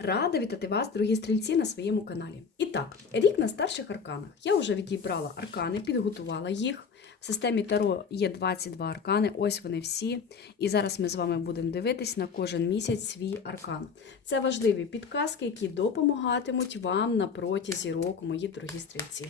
Рада вітати вас, дорогі стрільці, на своєму каналі. І так, рік на старших арканах. Я вже відібрала аркани, підготувала їх. В системі Таро є 22 аркани, ось вони всі. І зараз ми з вами будемо дивитись на кожен місяць свій аркан. Це важливі підказки, які допомагатимуть вам на протязі року, мої дорогі стрільці.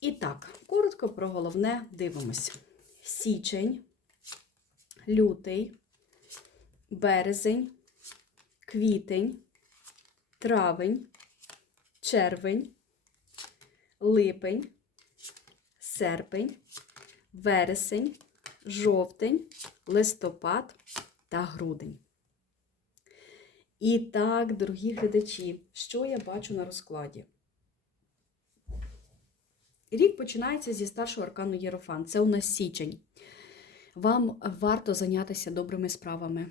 І так, коротко про головне дивимося: січень, лютий, березень, квітень, травень, червень, липень, серпень, вересень, жовтень, листопад та грудень. І так, дорогі глядачі, що я бачу на розкладі? Рік починається зі старшого аркану Єрофан. Це у нас січень. Вам варто зайнятися добрими справами.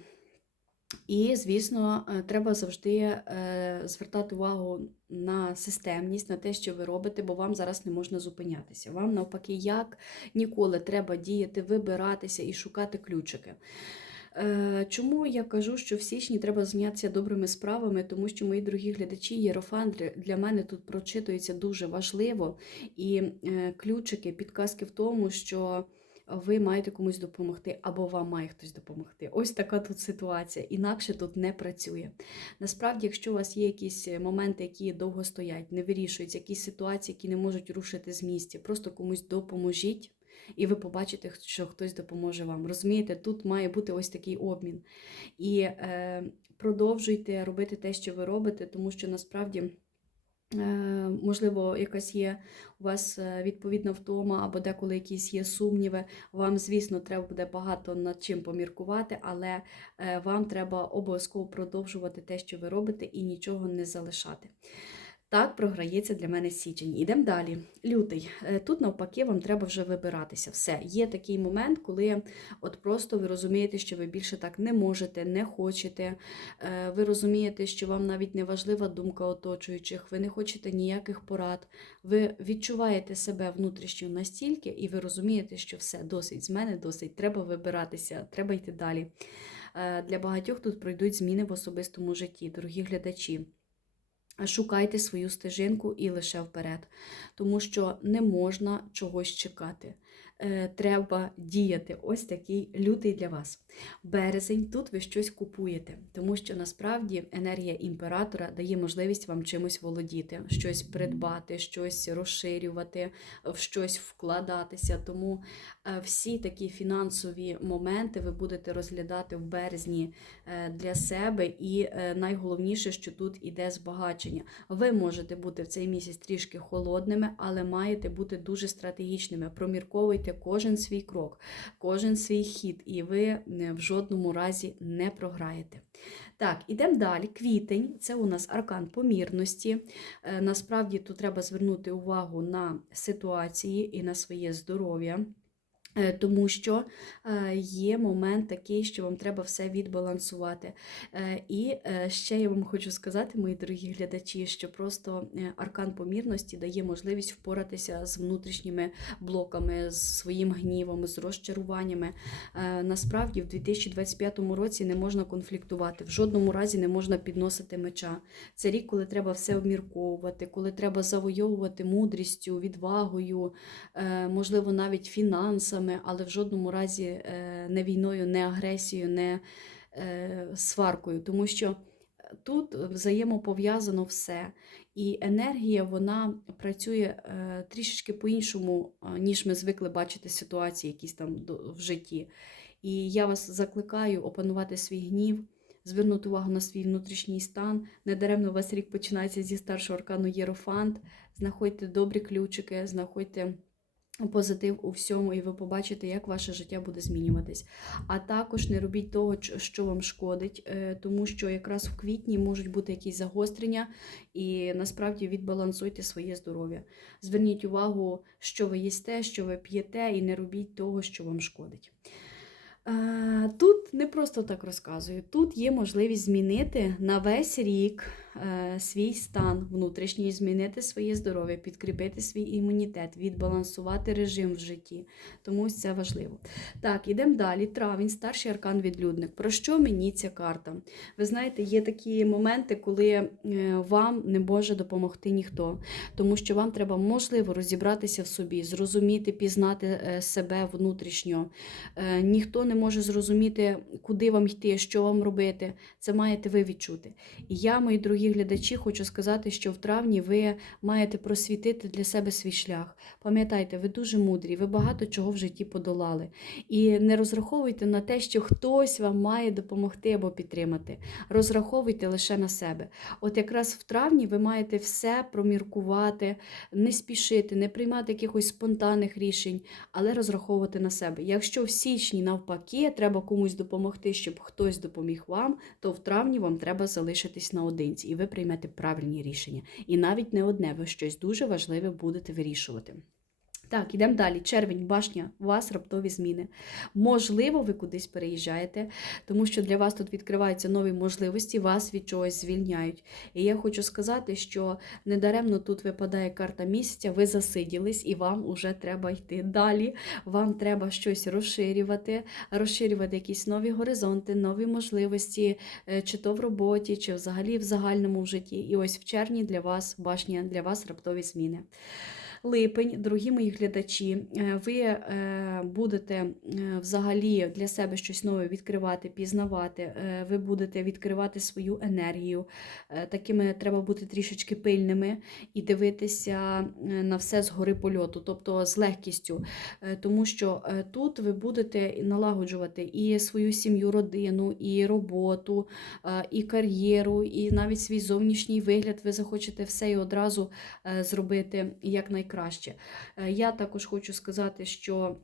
І, звісно, е, треба завжди е, звертати увагу на системність, на те, що ви робите, бо вам зараз не можна зупинятися. Вам, навпаки, як ніколи треба діяти, вибиратися і шукати ключики. Е, Чому я кажу, що в січні треба зайнятися добрими справами, тому що, мої дорогі глядачі, Єрофан для- мене тут прочитується дуже важливо. І ключики, підказки в тому, що ви маєте комусь допомогти, або вам має хтось допомогти. Ось така тут ситуація. Інакше тут не працює. Насправді, якщо у вас є якісь моменти, які довго стоять, не вирішуються, якісь ситуації, які не можуть рушити з місця, просто комусь допоможіть. І ви побачите, що хтось допоможе вам. Розумієте, тут має бути ось такий обмін. І е, продовжуйте робити те, що ви робите, тому що насправді. Е, Можливо, якась є у вас е, відповідна втома, або деколи якісь є сумніви. Вам, звісно, треба буде багато над чим поміркувати, але е, вам треба обов'язково продовжувати те, що ви робите, і нічого не залишати. Так програється для мене січень. Ідемо далі. Лютий. Е, Тут навпаки вам треба вже вибиратися. Все. Є такий момент, коли от просто ви розумієте, що ви більше так не можете, не хочете. Е, Ви розумієте, що вам навіть не важлива думка оточуючих, ви не хочете ніяких порад. Ви відчуваєте себе внутрішньо настільки, і ви розумієте, що все досить з мене, досить. Треба вибиратися, треба йти далі. Е, Для багатьох тут пройдуть зміни в особистому житті, дорогі глядачі. Шукайте свою стежинку і лише вперед, тому що не можна чогось чекати. Е, Треба діяти. Ось такий лютий для вас. Березень тут ви щось купуєте, тому що насправді енергія імператора дає можливість вам чимось володіти, щось придбати, щось розширювати, в щось вкладатися. Тому е, всі такі фінансові моменти ви будете розглядати в березні е, для себе, і найголовніше, що тут іде збагачення. Ви можете бути в цей місяць трішки холодними, але маєте бути дуже стратегічними. Промірковуйте кожен свій крок, кожен свій хід, і ви е, в жодному разі не програєте. Так, ідемо далі. Квітень це у нас аркан помірності. Е, Насправді тут треба звернути увагу на ситуації і на своє здоров'я. Е, Тому що е, є момент такий, що вам треба все відбалансувати. Е, І ще я вам хочу сказати, мої дорогі глядачі, що просто аркан помірності дає можливість впоратися з внутрішніми блоками, з своїм гнівом, з розчаруваннями. Насправді, в 2025 році не можна конфліктувати, в жодному разі не можна підносити меча. Це рік, коли треба все обмірковувати, коли треба завойовувати мудрістю, відвагою, можливо, навіть фінансами, але в жодному разі е, не війною, не агресією, не е, сваркою, тому що тут взаємопов'язано все. І енергія вона працює е, трішечки по-іншому, е, ніж ми звикли бачити ситуації якісь там в житті. І я вас закликаю опанувати свій гнів, звернути увагу на свій внутрішній стан. Недаремно у вас рік починається зі старшого аркану Єрофант. Знаходьте добрі ключики, знаходьте позитив у всьому, і ви побачите, як ваше життя буде змінюватись. А також не робіть того, що вам шкодить, е, тому що якраз в квітні можуть бути якісь загострення, і насправді відбалансуйте своє здоров'я. Зверніть увагу, що ви їсте, що ви п'єте, і не робіть того, що вам шкодить. Е, Тут не просто так розказую. Тут є можливість змінити на весь рік свій стан внутрішній, змінити своє здоров'я, підкріпити свій імунітет, відбалансувати режим в житті. Тому це важливо. Так, ідемо далі. Травень, старший аркан відлюдник. Про що мені ця карта? Ви знаєте, є такі моменти, коли е, вам не може допомогти ніхто, тому що вам треба можливо розібратися в собі, зрозуміти, пізнати е, себе внутрішньо. Е, Ніхто не може зрозуміти, куди вам йти, що вам робити. Це маєте ви відчути. І я, мої дорогі глядачі, хочу сказати, що в травні ви маєте просвітити для себе свій шлях. Пам'ятайте, ви дуже мудрі, ви багато чого в житті подолали. І не розраховуйте на те, що хтось вам має допомогти або підтримати. Розраховуйте лише на себе. От якраз в травні ви маєте все проміркувати, не спішити, не приймати якихось спонтанних рішень, але розраховувати на себе. Якщо в січні, навпаки, треба комусь допомогти, щоб хтось допоміг вам, то в травні вам треба залишитись наодинці, і ви приймете правильні рішення. І навіть не одне, ви щось дуже важливе будете вирішувати. Так, ідемо далі. Червень, башня, у вас раптові зміни. Можливо, ви кудись переїжджаєте, тому що для вас тут відкриваються нові можливості, вас від чогось звільняють. І я хочу сказати, що недаремно тут випадає карта місяця, ви засиділись і вам уже треба йти далі. Вам треба щось розширювати, розширювати якісь нові горизонти, нові можливості, е, чи то в роботі, чи взагалі в загальному житті. І ось в червні для вас башня, для вас раптові зміни липень, дорогі мої глядачі, е, ви е, будете е, взагалі для себе щось нове відкривати, пізнавати, ви будете відкривати свою енергію. Такими треба бути трішечки пильними і дивитися на все згори польоту, тобто з легкістю. Тому що тут ви будете налагоджувати і свою сім'ю, родину, і роботу, і кар'єру, і навіть свій зовнішній вигляд. Ви захочете все і одразу зробити як краще. Е, я також хочу сказати, що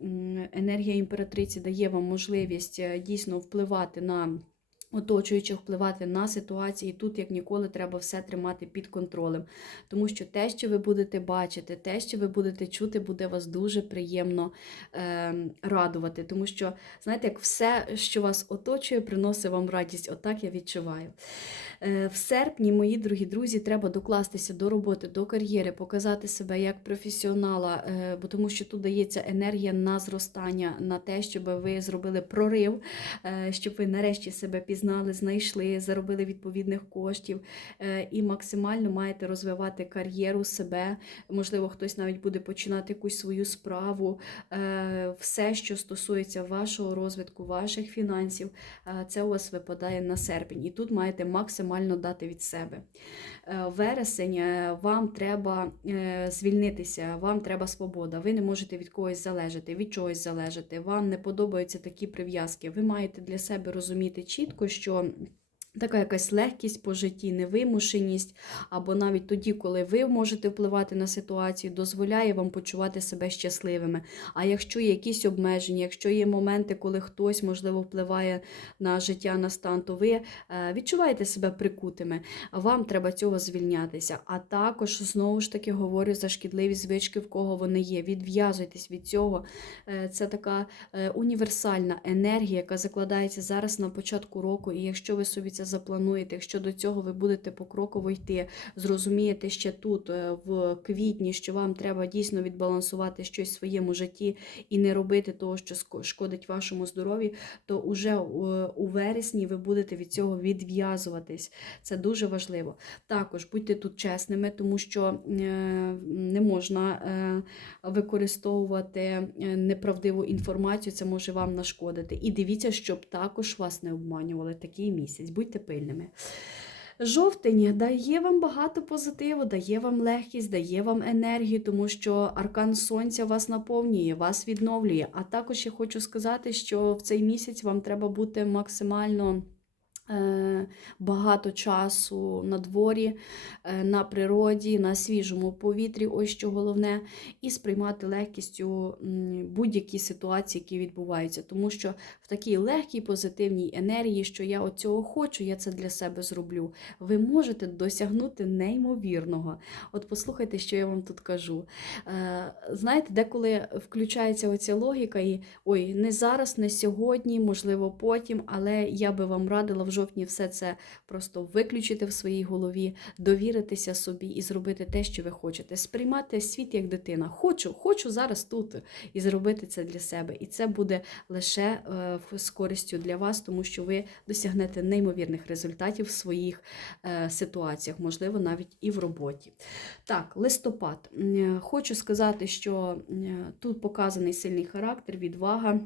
енергія імператриці дає вам можливість е, дійсно впливати на. Оточуючих впливати на ситуації, тут, як ніколи, треба все тримати під контролем. Тому що те, що ви будете бачити, те, що ви будете чути, буде вас дуже приємно е, радувати. Тому що, знаєте, як все, що вас оточує, приносить вам радість. Отак я відчуваю. Е, В серпні, мої дорогі друзі, треба докластися до роботи, до кар'єри, показати себе як професіонала, е, бо тому що тут дається енергія на зростання, на те, щоб ви зробили прорив, е, щоб ви нарешті себе пізнали пізнали, знайшли, заробили відповідних коштів е, і максимально маєте розвивати кар'єру себе. Можливо, хтось навіть буде починати якусь свою справу. Е, все, що стосується вашого розвитку, ваших фінансів, е, це у вас випадає на серпень. І тут маєте максимально дати від себе. Вересень вам треба звільнитися, вам треба свобода. Ви не можете від когось залежати, від чогось залежати. Вам не подобаються такі прив'язки. Ви маєте для себе розуміти чітко, що Така якась легкість по житті, невимушеність, або навіть тоді, коли ви можете впливати на ситуацію, дозволяє вам почувати себе щасливими. А якщо є якісь обмеження, якщо є моменти, коли хтось, можливо, впливає на життя на стан, то ви е, відчуваєте себе прикутими, вам треба цього звільнятися. А також, знову ж таки, говорю за шкідливі звички, в кого вони є. Відв'язуйтесь від цього. Е, це така е, універсальна енергія, яка закладається зараз на початку року. І якщо ви собі це заплануєте, якщо до цього ви будете покроково йти, зрозумієте ще тут, е, в квітні, що вам треба дійсно відбалансувати щось в своєму житті і не робити того, що шкодить вашому здоров'ю, то уже у вересні ви будете від цього відв'язуватись. Це дуже важливо. Також будьте тут чесними, тому що е, не можна е, використовувати неправдиву інформацію, це може вам нашкодити. І дивіться, щоб також вас не обманювали такий місяць. Будьте будьте пильними. Жовтень дає вам багато позитиву, дає вам легкість, дає вам енергію, тому що аркан сонця вас наповнює, вас відновлює. А також я хочу сказати, що в цей місяць вам треба бути максимально. Е, багато часу на дворі, е, на природі, на свіжому повітрі, ось що головне, і сприймати легкістю будь-які ситуації, які відбуваються. Тому що в такій легкій позитивній енергії, що я от цього хочу, я це для себе зроблю. Ви можете досягнути неймовірного. От послухайте, що я вам тут кажу. Е, знаєте, деколи включається оця логіка, і ой, не зараз, не сьогодні, можливо, потім, але я би вам радила вже жовтні все це просто виключити в своїй голові, довіритися собі і зробити те, що ви хочете. Сприймати світ як дитина. Хочу, хочу зараз тут і зробити це для себе. І це буде лише е, з користю для вас, тому що ви досягнете неймовірних результатів в своїх е, ситуаціях, можливо, навіть і в роботі. Так, листопад. Е, Хочу сказати, що тут показаний сильний характер, відвага.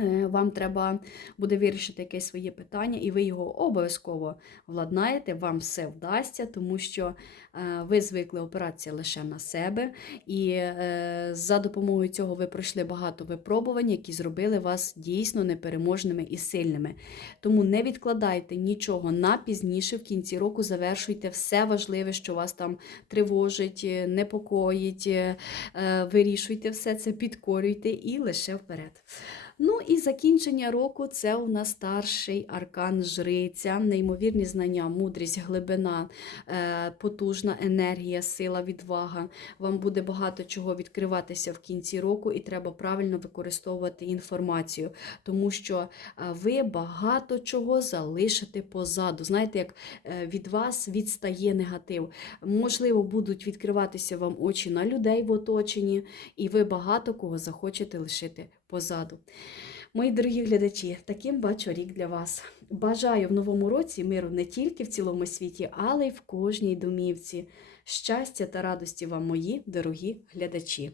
Е, Вам треба буде вирішити якесь своє питання, і ви його обов'язково владнаєте, вам все вдасться, тому що е, ви звикли опиратися лише на себе, і е, за допомогою цього ви пройшли багато випробувань, які зробили вас дійсно непереможними і сильними. Тому не відкладайте нічого на пізніше, в кінці року завершуйте все важливе, що вас там тривожить, непокоїть, вирішуйте все це, підкорюйте і лише вперед. Ну і закінчення року це у нас старший аркан жриця, неймовірні знання, мудрість, глибина, е, потужна енергія, сила, відвага. Вам буде багато чого відкриватися в кінці року, і треба правильно використовувати інформацію, тому що е, ви багато чого залишите позаду. Знаєте, як е, від вас відстає негатив. Можливо, будуть відкриватися вам очі на людей в оточенні, і ви багато кого захочете лишити позаду. Мої дорогі глядачі, таким бачу рік для вас. Бажаю в новому році миру не тільки в цілому світі, але й в кожній домівці. Щастя та радості вам, мої дорогі глядачі!